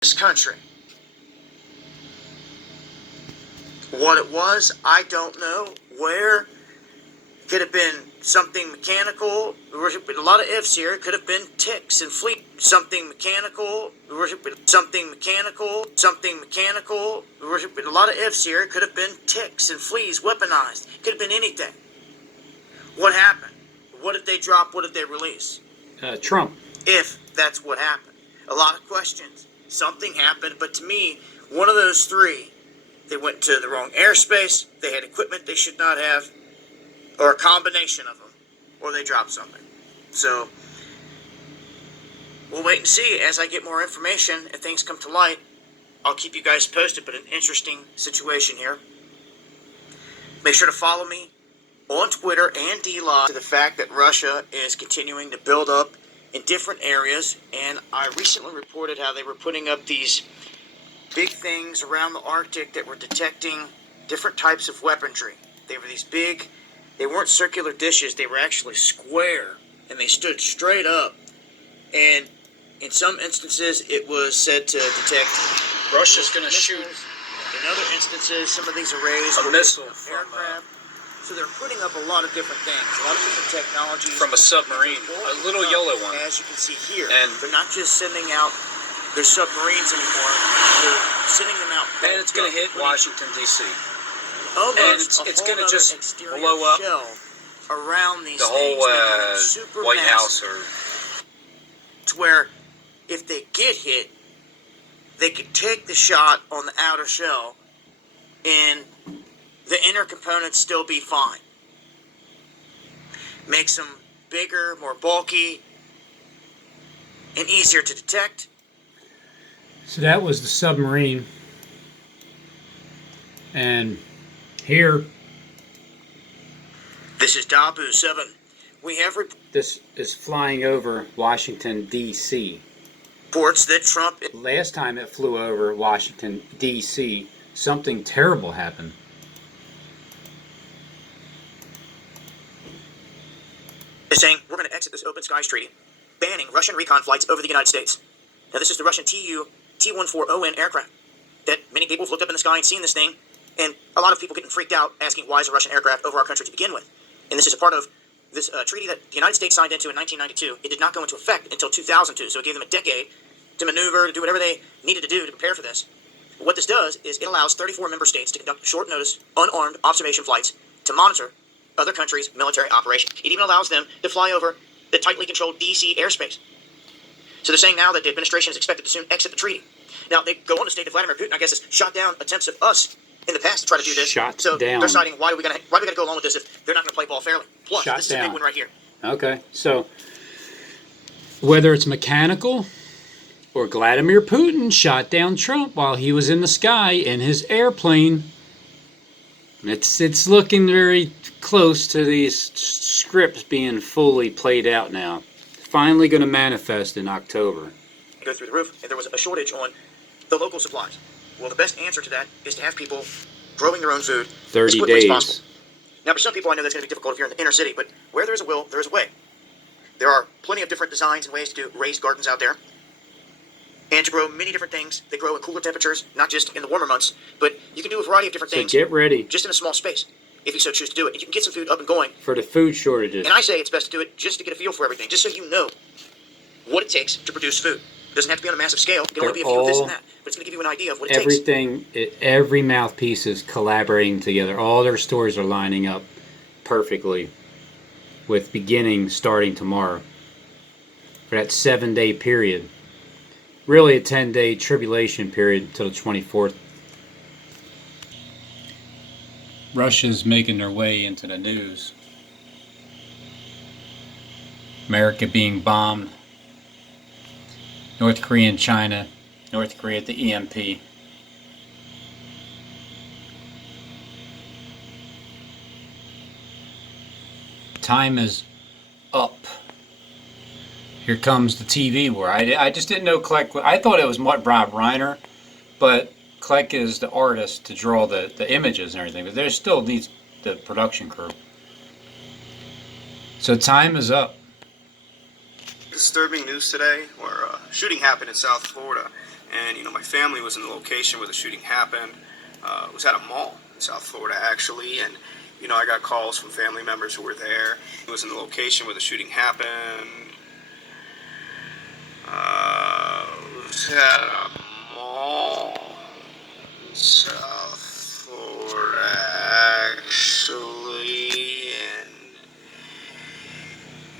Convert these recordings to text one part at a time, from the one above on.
this country. What it was, I don't know. Where? Could have been something mechanical. There's a lot of ifs here. It could have been ticks and fleas. Something mechanical. Something mechanical. Something mechanical. There's a lot of ifs here. It could have been ticks and fleas weaponized. It could have been anything. What happened? What did they drop? What did they release? Trump. If that's what happened. A lot of questions. Something happened, but to me, one of those three, they went to the wrong airspace, they had equipment they should not have, or a combination of them, or they dropped something. So, we'll wait and see. As I get more information and things come to light, I'll keep you guys posted, but an interesting situation here. Make sure to follow me on Twitter and D-Live to the fact that Russia is continuing to build up in different areas, and I recently reported how they were putting up these big things around the Arctic that were detecting different types of weaponry. They were these big, they weren't circular dishes, they were actually square, and they stood straight up, and in some instances it was said to detect Russia's going to missiles. shoot In other instances, some of these arrays a were missile from aircraft. So they're putting up a lot of different things, a lot of different technologies. from a submarine, a little yellow one. As you can see here, And they're not just sending out their submarines anymore, they're sending them out. and it's going to hit Washington, D.C. Almost and it's a going to whole just other exterior blow up shell around these the whole things, making them super White massive, House. Or to where if they get hit, they could take the shot on the outer shell and the inner components still be fine. Makes them bigger, more bulky, and easier to detect. So that was the submarine. And here, This is Dabu 7. We have this is flying over Washington, D.C. reports that Trump Last time it flew over Washington, D.C., something terrible happened. is saying we're going to exit this open skies treaty, banning Russian recon flights over the United States. Now, this is the Russian T-14ON aircraft that many people have looked up in the sky and seen this thing, and a lot of people getting freaked out asking why is a Russian aircraft over our country to begin with. And this is a part of this treaty that the United States signed into in 1992. It did not go into effect until 2002, so it gave them a decade to maneuver, to do whatever they needed to do to prepare for this. What this does is it allows 34 member states to conduct short-notice, unarmed observation flights to monitor other countries' military operations. It even allows them to fly over the tightly controlled D.C. airspace. So they're saying now that the administration is expected to soon exit the treaty. Now, they go on to state that Vladimir Putin, I guess, has shot down attempts of us in the past to try to do this. Shot so down. they're citing why do we got to go along with this if they're not going to play ball fairly. Plus, Shot this is a down. big one right here. Okay, so whether it's mechanical or Vladimir Putin shot down Trump while he was in the sky in his airplane, it's looking very close to these scripts being fully played out now. Finally going to manifest in October. Go through the roof, and there was a shortage on the local supplies. Well, the best answer to that is to have people growing their own food 30 as quickly as days. possible. Now, for some people, I know that's going to be difficult if you're in the inner city, but where there's a will, there's a way. There are plenty of different designs and ways to do raised gardens out there, and to grow many different things. They grow in cooler temperatures, not just in the warmer months, but you can do a variety of different So things get ready just in a small space, if you so choose to do it. And you can get some food up and going. for the food shortages. And I say it's best to do it just to get a feel for everything, just so you know what it takes to produce food. It doesn't have to be on a massive scale. It can only be a few of this and that, but it's going to give you an idea of what it takes. Everything, every mouthpiece is collaborating together. All their stories are lining up perfectly, with beginning starting tomorrow for that 7-day period. Really a 10-day tribulation period until the 24th. Russia's making their way into the news. America being bombed. North Korea and China. North Korea at the EMP. Time is up. Here comes the TV war. I just didn't know Kleck. I thought it was Rob Reiner, but Kleck is the artist to draw the images and everything. But there still needs the production crew. So time is up. Disturbing news today where a shooting happened in South Florida. And, my family was in the location where the shooting happened. It was at a mall in South Florida, actually. And, I got calls from family members who were there. It was in the location where the shooting happened. It was at a mall in South Florida, actually.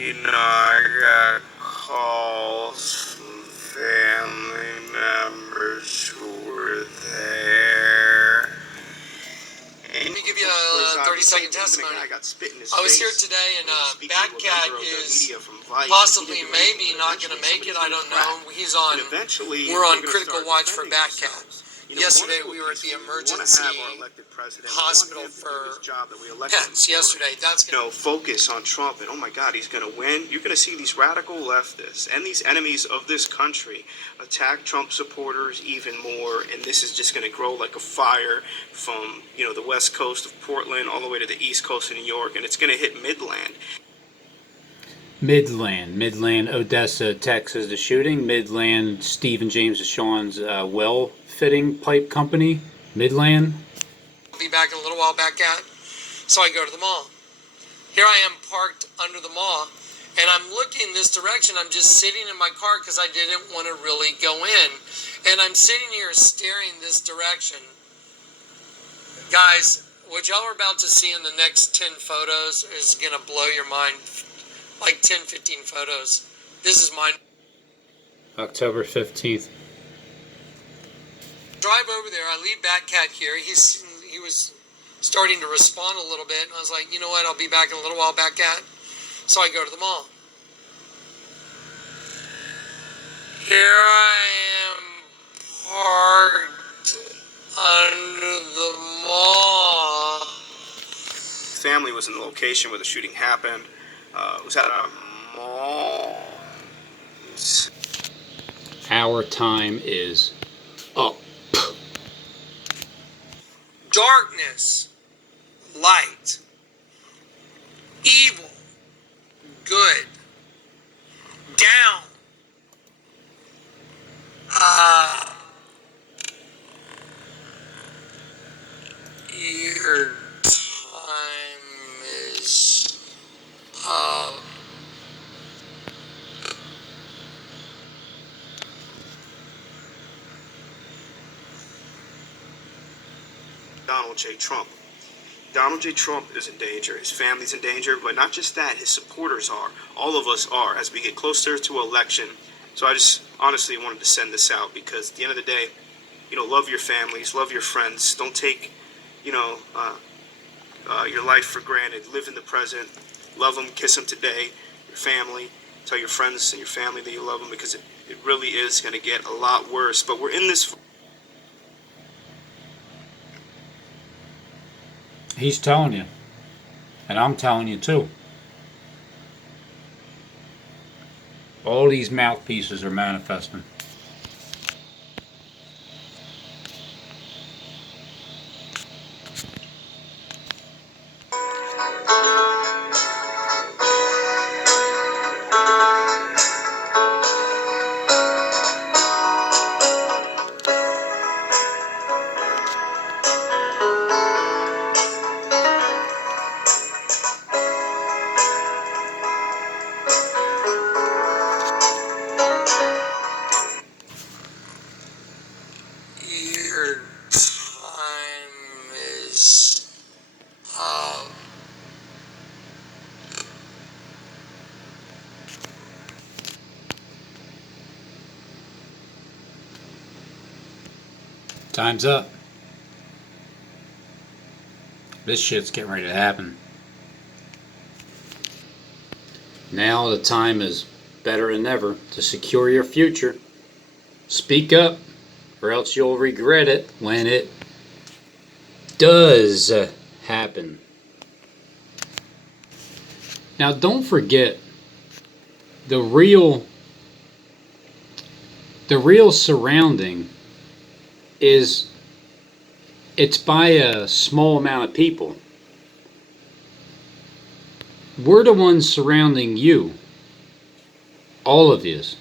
And, I got calls from family members who were there. Let me give you a 30-second testimony. I was here today, and Bad Cat is possibly, maybe not going to make it. I don't know. He's on. We're on critical watch for Bad Cat. Yesterday, we were at the emergency hospital for pets. Yesterday, that's going to focus on Trump, and oh my God, he's going to win. You're going to see these radical leftists and these enemies of this country attack Trump supporters even more, and this is just going to grow like a fire from the west coast of Portland all the way to the east coast of New York, and it's going to hit Midland. Midland, Odessa, Texas, the shooting. Midland, Stephen James Deshawn's well fitting pipe company. Midland. I'll be back in a little while, Bad Cat. So I go to the mall. Here I am parked under the mall, and I'm looking this direction. I'm just sitting in my car because I didn't want to really go in. And I'm sitting here staring this direction. Guys, what y'all are about to see in the next 10 photos is going to blow your mind. Like 10, 15 photos. This is mine. October 15th. Drive over there. I leave Bad Cat here. He was starting to respond a little bit. And I was like, you know what? I'll be back in a little while, Bad Cat. So I go to the mall. Here I am parked under the mall. Family was in the location where the shooting happened. It was at a mall. Our time is up. Darkness, light, evil, good, down, your time is up. Donald J. Trump. Donald J. Trump is in danger. His family's in danger, but not just that, his supporters are. All of us are as we get closer to election. So I just honestly wanted to send this out because at the end of the day, love your families, love your friends. Don't take, your life for granted. Live in the present. Love them, kiss them today. Your family. Tell your friends and your family that you love them because it really is going to get a lot worse. But we're in this. He's telling you. And I'm telling you too. All these mouthpieces are manifesting. Your time is up. Time's up. This shit's getting ready to happen. Now the time is better than ever to secure your future. Speak up, or else you'll regret it when it does happen. Now don't forget, the real surrounding is, it's by a small amount of people. We're the ones surrounding you. All of yous.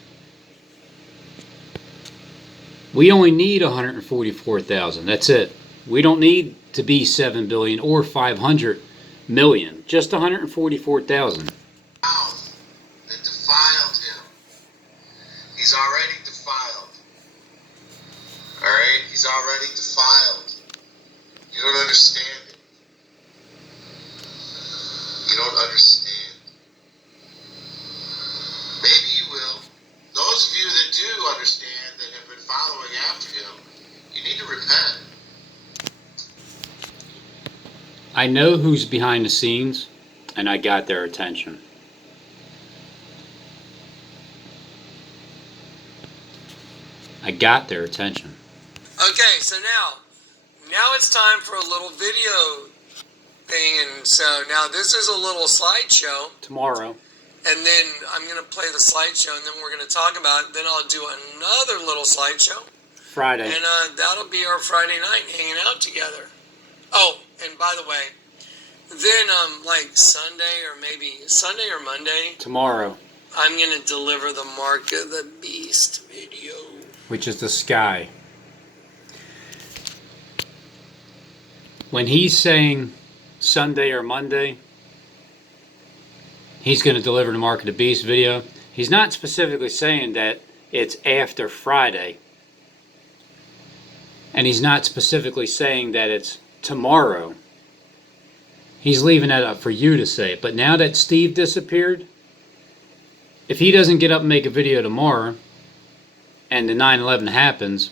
We only need 144,000. That's it. We don't need to be 7 billion or 500 million. Just 144,000. That defiled him. He's already defiled. Alright? He's already defiled. You don't understand it. You don't understand. Maybe you will. Those of you that do understand, that have been following after him, you need to repent. I know who's behind the scenes, and I got their attention. I got their attention. Okay, so now it's time for a little video thing, and so now this is a little slideshow, Tomorrow. and then I'm going to play the slideshow, and then we're going to talk about it, then I'll do another little slideshow, Friday. and that'll be our Friday night hanging out together. Oh, and by the way, then like Sunday or Monday, Tomorrow. I'm going to deliver the Mark of the Beast video. Which is the sky. When he's saying Sunday or Monday, he's going to deliver the Mark of the Beast video. He's not specifically saying that it's after Friday. And he's not specifically saying that it's tomorrow. He's leaving that up for you to say it. But now that Steve disappeared, if he doesn't get up and make a video tomorrow, and the 9/11 happens,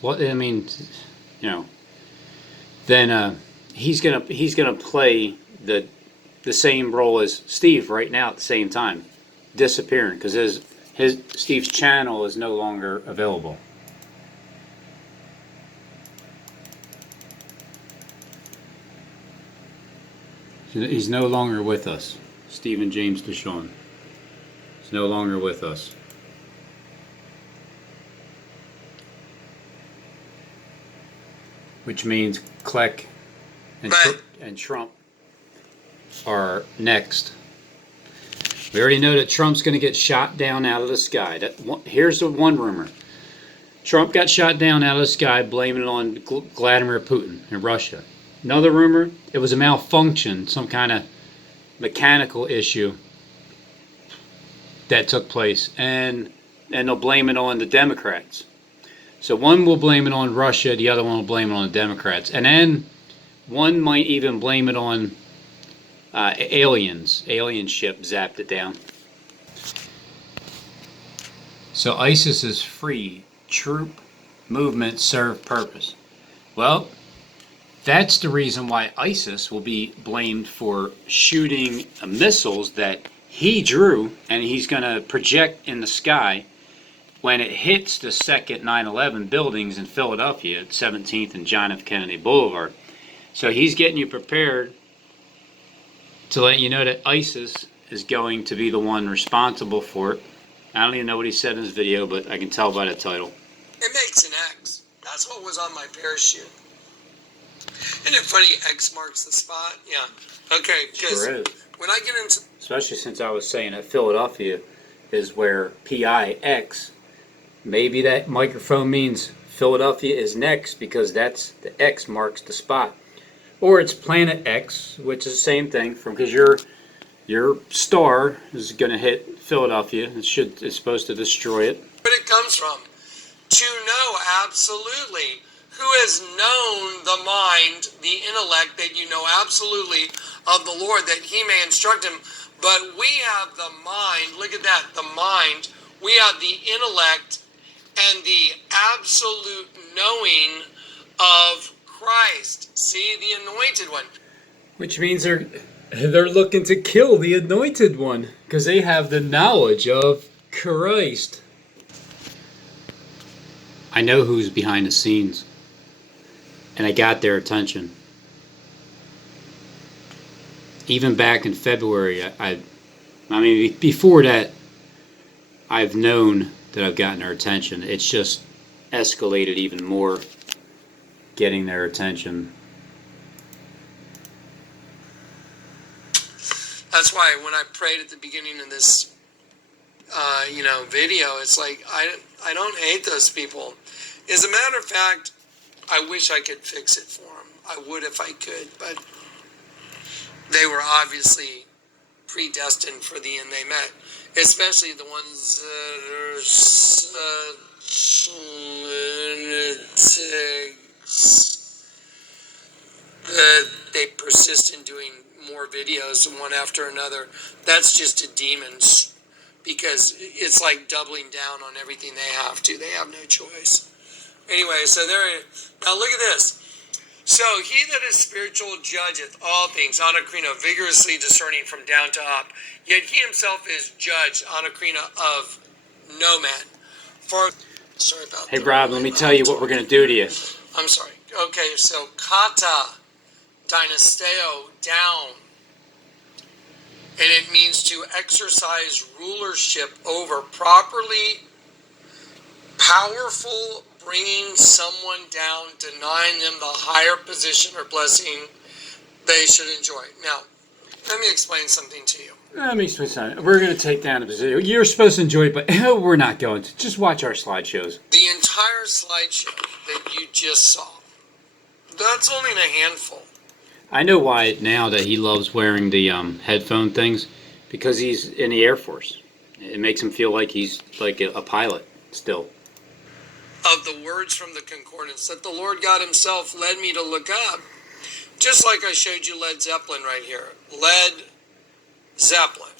then he's gonna play the same role as Steve right now at the same time, disappearing, because his Steve's channel is no longer available. He's no longer with us. Stephen James Deshawn. He's no longer with us. Which means Kleck and Trump are next. We already know that Trump's going to get shot down out of the sky. Here's the one rumor. Trump got shot down out of the sky, blaming it on Vladimir Putin in Russia. Another rumor, it was a malfunction, some kind of mechanical issue that took place, and they'll blame it on the Democrats. So one will blame it on Russia, the other one will blame it on the Democrats. And then one might even blame it on aliens. Alien ship zapped it down. So ISIS is free. Troop movement serve purpose. Well, that's the reason why ISIS will be blamed for shooting missiles that he drew and he's going to project in the sky when it hits the second 9/11 buildings in Philadelphia at 17th and John F. Kennedy Boulevard. So he's getting you prepared to let you know that ISIS is going to be the one responsible for it. I don't even know what he said in his video, but I can tell by the title. It makes an X. That's what was on my parachute. Isn't it funny? X marks the spot. Yeah. Okay. Because Sure is. when I get into Especially since I was saying that Philadelphia is where PIX, maybe that microphone means Philadelphia is next because that's the X marks the spot. Or it's Planet X, which is the same thing, because your star is going to hit Philadelphia. It's supposed to destroy it. where it comes from, to know absolutely who has known the mind, the intellect, that you know absolutely of the Lord, that he may instruct him. But we have the mind, look at that, the mind, we have the intellect and the absolute knowing of Christ. See, the anointed one. Which means they're looking to kill the anointed one because they have the knowledge of Christ. I know who's behind the scenes, and I got their attention. Even back in February, I mean, before that, I've known that I've gotten their attention. It's just escalated even more, getting their attention. That's why when I prayed at the beginning of this, video, it's like I don't hate those people. As a matter of fact, I wish I could fix it for them. I would if I could, but they were obviously predestined for the end they met, especially the ones that are they persist in doing more videos one after another. That's just a demon, because it's like doubling down on everything they have to. They have no choice. Anyway, so there. Now look at this. So he that is spiritual judgeth all things, anakrina, vigorously discerning from down to up. Yet he himself is judged, anakrina, of no man. For sorry about Hey, that. Rob, let me tell you what we're going to do to you. I'm sorry. Okay, so kata, dynasteo, down. And it means to exercise rulership over, properly powerful, bringing someone down, denying them the higher position or blessing they should enjoy. Now, let me explain something to you. Let me explain something. We're going to take down a position. You're supposed to enjoy it, but we're not going to. Just watch our slideshows. The entire slideshow that you just saw, that's only a handful. I know why now that he loves wearing the headphone things, because he's in the Air Force. It makes him feel like he's like a pilot still. Of the words from the concordance that the Lord God himself led me to look up. Just like I showed you Led Zeppelin right here. Led Zeppelin.